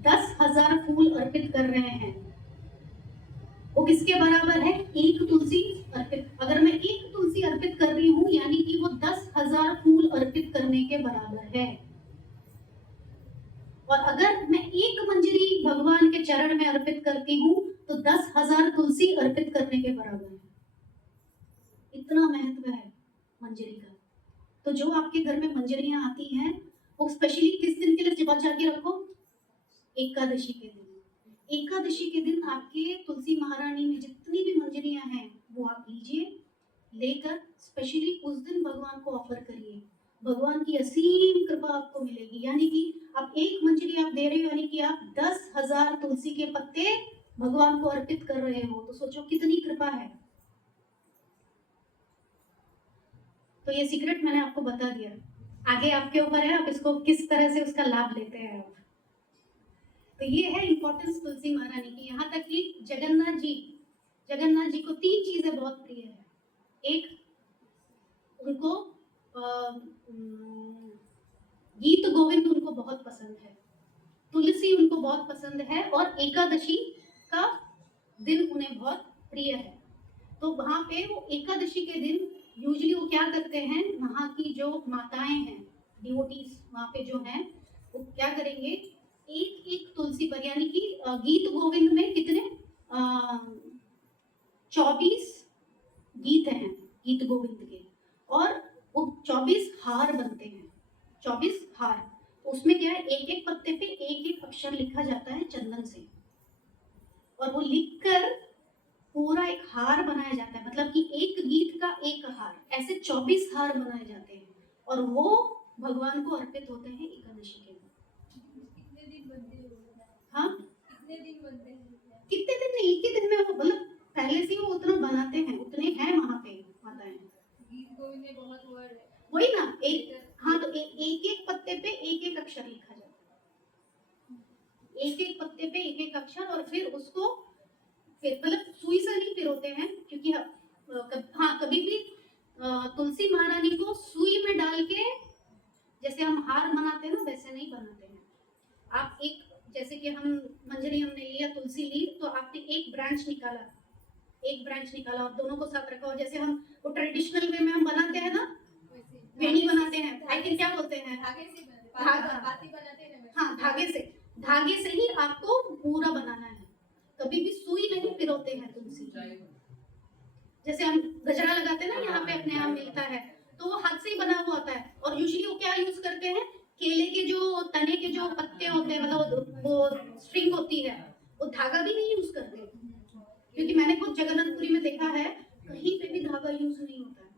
10,000 फूल अर्पित कर रहे हैं, वो किसके बराबर है? एक तुलसी अर्पित। अगर मैं एक तुलसी अर्पित कर रही हूँ, यानी कि वो 10,000 फूल अर्पित करने के बराबर है। और अगर मैं एक मंजरी भगवान के चरण में अर्पित करती हूँ, तो 10,000 तुलसी अर्पित करने के बराबर है। इतना महत्व है मंजरी का। तो जो आपके घर में मंजरियां आती हैं, वो स्पेशली किस दिन के लिए बचा के रखो? एकादशी के दिन। एकादशी के दिन आपके तुलसी महारानी में जितनी भी मंजरियां हैं, वो आप लीजिए, लेकर स्पेशली उस दिन भगवान को ऑफर करिए। भगवान की असीम कृपा आपको मिलेगी। यानी कि आप एक मंजरी आप दे रहे हो, यानी कि आप 10,000 तुलसी के पत्ते भगवान को अर्पित कर रहे हो। तो सोचो कितनी कृपा है। तो ये सीक्रेट मैंने आपको बता दिया, आगे आपके ऊपर है, आप इसको किस तरह से उसका लाभ लेते हैं आप। तो ये है इंपॉर्टेंस तुलसी महारानी की। यहाँ तक कि जगन्नाथ जी को 3 चीजें बहुत प्रिय है। एक, उनको गीत गोविंद उनको बहुत पसंद है, तुलसी उनको बहुत पसंद है, और एकादशी का दिन उन्हें बहुत प्रिय है। तो वहां पे वो एकादशी के दिन यूजुअली वो क्या करते हैं, वहाँ की जो माताएं हैं, डिवोटीज वहाँ पे जो हैं, वो क्या करेंगे, एक एक तुलसी पर, यानी कि गीत गोविंद में कितने 24 गीत हैं गीत गोविंद के, और वो 24 हार बनते हैं, 24 हार। उसमें क्या है, एक एक पत्ते पे एक एक अक्षर लिखा जाता है चंदन से, और वो लिखकर पूरा एक हार बनाया जाता है। मतलब कि एक गीत का एक हार, ऐसे 24 हार बनाए जाते हैं, और वो भगवान को अर्पित होते हैं एकादशी के दिन। कितने दिन बनते हैं? हाँ, कितने दिन बनते हैं? कितने दिन नहीं, एक ही दिन में वो, मतलब पहले से ही वो उतना बनाते हैं, उतने हैं वहां पे माताएं। गीत गोविंद में बहुत वर्ड है। वही ना, एक, हाँ, तो एक एक पत्ते पे एक एक अक्षर लिखा जाता है, एक एक पत्ते पे एक एक अक्षर, और फिर उसको फिर मतलब सुई से नहीं पिरोते हैं, क्योंकि हाँ कभी भी तुलसी महारानी को सुई में डाल के जैसे हम हार बनाते हैं ना, वैसे नहीं बनाते हैं। आप एक, जैसे कि हम मंजरी हमने लिया, तुलसी ली, तो आपने एक ब्रांच निकाला और दोनों को साथ रखा, और जैसे हम वो ट्रेडिशनल वे में हम बनाते हैं ना, वेणी बनाते हैं, आई थिंक क्या बोलते हैं, धागे से धागा, बाती बनाते हैं ना। हाँ, धागे से ही आपको पूरा बनाना है, कभी भी सुई नहीं पिरोते हैं तुलसी। जैसे हम गजरा लगाते हैं ना, यहाँ पे अपने आप मिलता है, तो वो हाथ से ही बना हुआ होता है, और यूजुअली वो क्या यूज करते हैं, केले के जो तने के जो पत्ते होते हैं, मतलब वो स्ट्रिंग होती है, वो धागा भी नहीं यूज करते, क्योंकि मैंने खुद जगन्नाथपुरी में देखा है, कहीं पे भी धागा यूज नहीं होता है,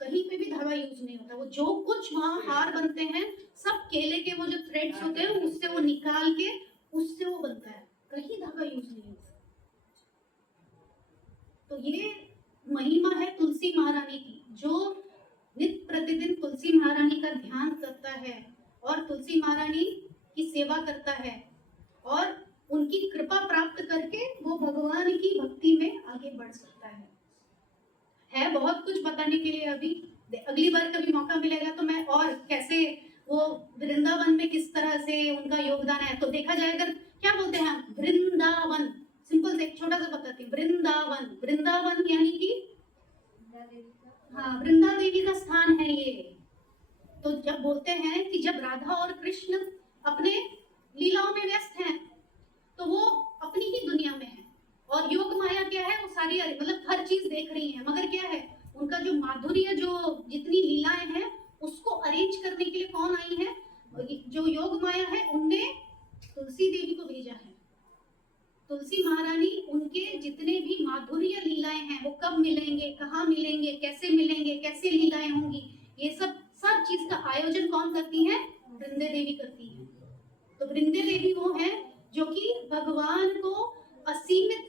कहीं पे भी धागा यूज नहीं होता। वो जो कुछ वहाँ हार बनते हैं, सब केले के वो जो थ्रेड्स होते हैं, उससे वो निकाल के उससे वो बनता है, कहीं धागा यूज नहीं होता। तो ये महिमा है तुलसी महारानी की। जो नित्य प्रतिदिन तुलसी महारानी का ध्यान करता है और तुलसी महारानी की सेवा करता है, और उनकी कृपा प्राप्त करके वो भगवान की भक्ति में आगे बढ़ सकता है बहुत कुछ बताने के लिए। अभी अगली बार कभी मौका मिलेगा तो मैं और कैसे वो वृंदावन में किस तरह से उनका योगदान है, तो देखा जाएगा। क्या बोलते हैं हम, वृंदावन, सिंपल से एक छोटा सा बताती हूँ। वृंदावन यानी कि हाँ, वृंदा देवी का स्थान है ये। तो जब बोलते हैं कि जब राधा और कृष्ण अपने लीलाओं में व्यस्त हैं, तो वो अपनी ही दुनिया में है, और योग माया क्या है, वो सारी मतलब हर चीज देख रही है, मगर क्या है, उनका जो माधुर्य, जो जितनी लीलाएं हैं, उसको अरेंज करने के लिए कौन आई है, जो योग माया है, उनने तुलसी देवी को भेजा है। तुलसी महारानी उनके जितने भी माधुर्य लीलाएं हैं, वो कब मिलेंगे, कहाँ मिलेंगे, कैसे लीलाएं होंगी, ये सब चीज का आयोजन कौन करती है, वृंदे देवी करती है। तो वृंदे देवी वो है जो कि भगवान को असीमित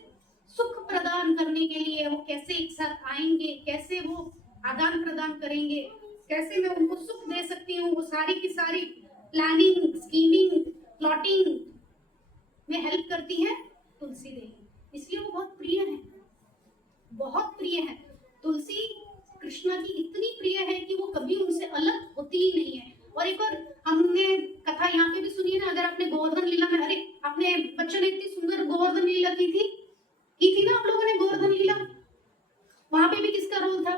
सुख प्रदान करने के लिए वो कैसे एक साथ आएंगे, कैसे वो आदान प्रदान करेंगे, कैसे मैं उनको सुख दे सकती हूँ, वो सारी की सारी प्लानिंग, स्कीमिंग, प्लॉटिंग में हेल्प करती है तुलसी देवी। इसलिए वो बहुत प्रिय है, बहुत प्रिय है। तुलसी कृष्णा की इतनी प्रिय है कि वो कभी उनसे अलग होती ही नहीं है। और एक और हमने कथा यहाँ पे भी सुनी है ना, अगर आपने गोवर्धन लीला में, अरे आपने बच्चों ने इतनी सुंदर गोवर्धन लीला की थी ना आप लोगों ने गोवर्धन लीला, वहां पे भी किसका रोल था?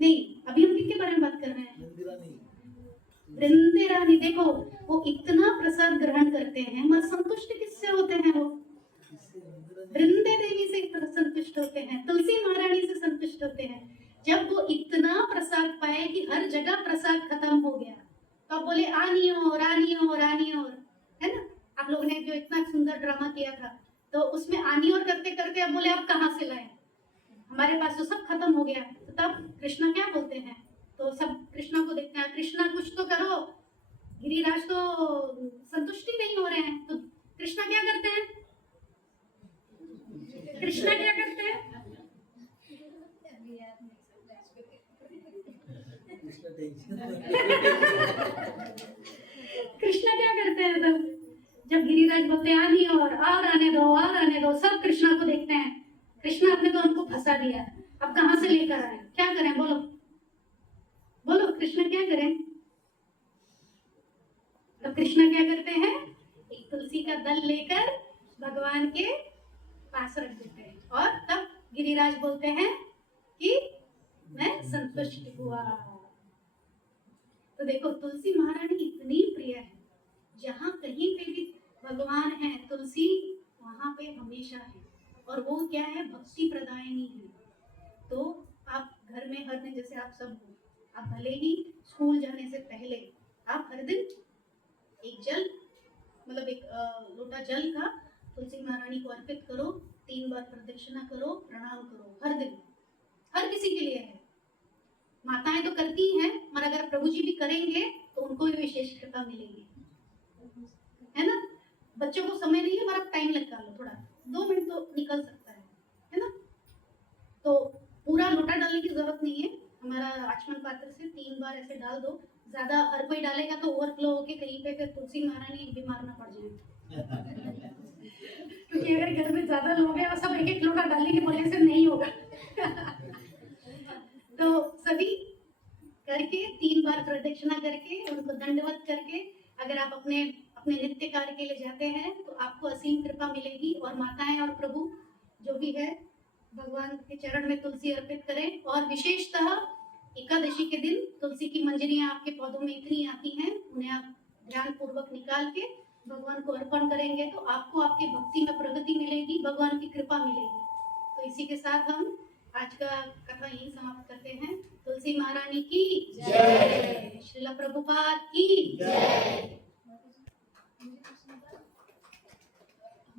नहीं, अभी हम किसके बारे में बात कर रहे हैं? वृंदे रानी। देखो वो इतना प्रसाद ग्रहण करते हैं मगर संतुष्ट किससे होते हैं? वो वृंदे देवी से संतुष्ट होते हैं, तुलसी महारानी से संतुष्ट होते हैं। जब वो इतना प्रसाद पाए कि हर जगह प्रसाद खत्म हो गया तो अब बोले आनियो रानियो रानियो, है ना? आप लोगों ने जो इतना सुंदर ड्रामा किया था तो उसमें आनियो करते करते अब बोले अब कहाँ से लाए, हमारे पास तो सब खत्म हो गया। तो तब कृष्णा क्या बोलते हैं? तो सब कृष्णा को देखते हैं, कृष्णा कुछ तो करो, गिरिराज तो संतुष्टि नहीं हो रहे हैं। तो कृष्णा क्या करते हैं? कृष्णा क्या करते हैं? अभी याद नहीं सकता। कृष्णा क्या करते हैं तब जब गिरिराज बोलते हैं आनी और आने दो, और आने दो, सब कृष्णा को देखते हैं। कृष्णा आपने तो हमको फंसा दिया, अब कहाँ से लेकर आए, क्या करें? बोलो बोलो, कृष्णा क्या करें? तो कृष्णा क्या करते हैं? एक तुलसी का दल लेकर भगवान के पास रख देते हैं और तब गिरिराज बोलते हैं कि मैं संतुष्ट हुआ। तो देखो तुलसी महारानी इतनी प्रिय है, जहाँ कहीं पे भी भगवान है तुलसी वहां पे हमेशा है। और वो क्या है? भक्ति प्रदायिनी है। तो आप घर में हर दिन, जैसे आप सब हो, आप भले ही स्कूल जाने से पहले आप हर दिन एक जल, मतलब एक लोटा जल का तुलसी महारानी को अर्पित करो, 3 बार प्रदक्षिणा करो, प्रणाम करो हर दिन। हर किसी के लिए है, माताएं तो करती हैं मगर अगर प्रभु जी भी करेंगे तो उनको भी विशेष कृपा मिलेगी, है ना? बच्चों को समय नहीं है, मगर टाइम लगा लो, थोड़ा 2 मिनट तो निकल सकता है ना? तो पूरा लोटा डालने की जरूरत नहीं है, हमारा आचमन पात्र से 3 बार ऐसे डाल दो। ज्यादा हर कोई डालेगा तो ओवरफ्लो होके कहीं पे फिर तुलसी महारानी बीमार ना पड़ जाए। क्योंकि अगर घर में ज्यादा लोग हैं और सब एक एक लोटा डालने के बोलने से नहीं होगा। तो सभी करके 3 बार प्रदक्षिणा करके उनको दंडवत करके अगर आप अपने अपने नित्य कार्य के लिए जाते हैं तो आपको असीम कृपा मिलेगी। और माताएं और प्रभु जो भी है भगवान के चरण में तुलसी अर्पित करें। और विशेषतः एकादशी के दिन तुलसी की मंजरियां आपके पौधों में इतनी आती हैं, उन्हें आप ध्यान पूर्वक निकाल के भगवान को अर्पण करेंगे तो आपको आपकी भक्ति में प्रगति मिलेगी, भगवान की कृपा मिलेगी। तो इसी के साथ हम आज का कथा यही समाप्त करते हैं। तुलसी महारानी की जय, श्रील प्रभुपाद की जय।